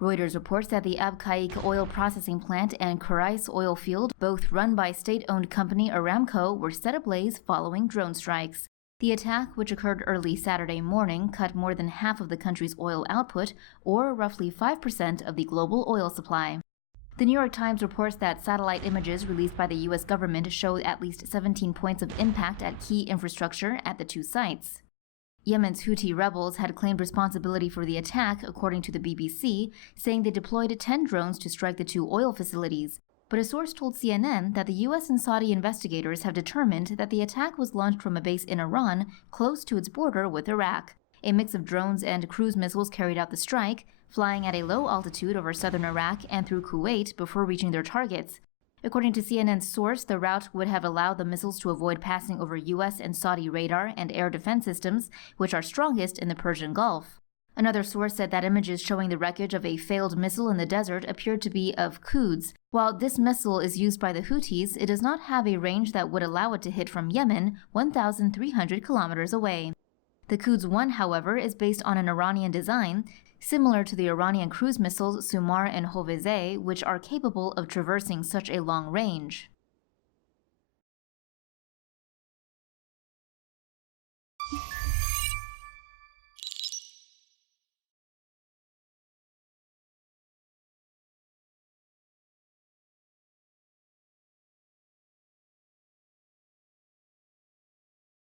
Reuters reports that the Abqaiq oil processing plant and Kurais oil field, both run by state-owned company Aramco, were set ablaze following drone strikes. The attack, which occurred early Saturday morning, cut more than half of the country's oil output, or roughly 5% of the global oil supply. The New York Times reports that satellite images released by the U.S. government showed at least 17 points of impact at key infrastructure at the two sites. Yemen's Houthi rebels had claimed responsibility for the attack, according to the BBC, saying they deployed 10 drones to strike the two oil facilities. But a source told CNN that the U.S. and Saudi investigators have determined that the attack was launched from a base in Iran, close to its border with Iraq. A mix of drones and cruise missiles carried out the strike, flying at a low altitude over southern Iraq and through Kuwait before reaching their targets. According to CNN's source, the route would have allowed the missiles to avoid passing over U.S. and Saudi radar and air defense systems, which are strongest in the Persian Gulf. Another source said that images showing the wreckage of a failed missile in the desert appeared to be of Quds. While this missile is used by the Houthis, it does not have a range that would allow it to hit from Yemen, 1,300 kilometers away. The Quds 1, however, is based on an Iranian design, similar to the Iranian cruise missiles Sumar and Hoveze, which are capable of traversing such a long range.